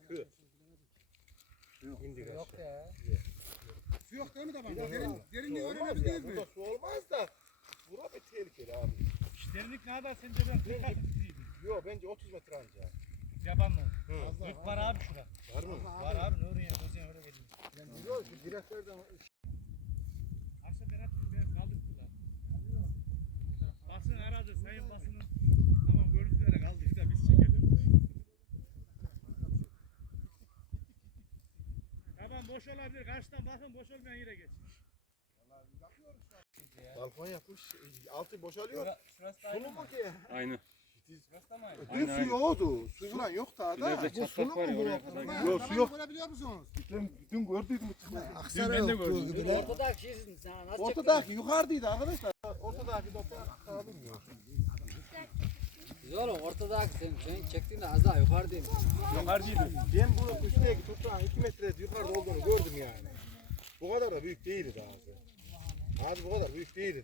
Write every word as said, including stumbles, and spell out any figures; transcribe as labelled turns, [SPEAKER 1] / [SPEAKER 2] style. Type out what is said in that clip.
[SPEAKER 1] İndik
[SPEAKER 2] Yok
[SPEAKER 1] aşağı.
[SPEAKER 2] ya.
[SPEAKER 3] Su yok değil mi tabanca?
[SPEAKER 1] Bir dakika.
[SPEAKER 3] Derin, derinliği
[SPEAKER 1] Su olmaz
[SPEAKER 3] öğrenebiliriz
[SPEAKER 1] ya,
[SPEAKER 3] mi?
[SPEAKER 1] burada su olmaz da. Bura bir tehlikeli abi.
[SPEAKER 4] Derinlik ne kadar sence ben kırk metre
[SPEAKER 1] Yok bence otuz metre anca.
[SPEAKER 4] Yaban mı?
[SPEAKER 1] Hı.
[SPEAKER 4] kırk var abi şura.
[SPEAKER 1] Var mı?
[SPEAKER 4] Var abi Nuriye gözüne öyle geliyor.
[SPEAKER 3] Yok şu direklerden
[SPEAKER 4] Aşağı Berat'ın biraz kaldırdılar. Basın aradı sayın basının. Tamam görüntülere kaldık da biz çekelim. Tamam boş olabilir. Karşıdan bakın boş olmayan yere geç.
[SPEAKER 1] Balkon yapmış. Altı boşalıyor.
[SPEAKER 2] Şurası da
[SPEAKER 1] Sulu
[SPEAKER 2] aynı
[SPEAKER 1] mu
[SPEAKER 2] mı?
[SPEAKER 1] ki?
[SPEAKER 5] Aynı.
[SPEAKER 2] Şurası da mı aynı?
[SPEAKER 1] Dün su yoktu. Su falan yok daha da.
[SPEAKER 5] İleride çatlak var ya oraya kadar.
[SPEAKER 1] Yok su yok.
[SPEAKER 3] görebiliyor musunuz?
[SPEAKER 1] Dün, dün gördüydüm.
[SPEAKER 5] Dün ben de gördüm.
[SPEAKER 2] Ortadaki şeysin sen nasıl
[SPEAKER 1] Ortadaki yukarıdaydı arkadaşlar. Ortadaki toprağı kalmıyor.
[SPEAKER 2] Güzel oğlum ortadaki sen, sen çektiğinde az daha yukarıdayım.
[SPEAKER 5] Yukarıdaydı.
[SPEAKER 1] Ben bunun üstteki toprağın iki metre yukarıda olduğunu gördüm yani. Bu kadar da büyük değildi ağzı. Ağzı bu kadar büyük değildi.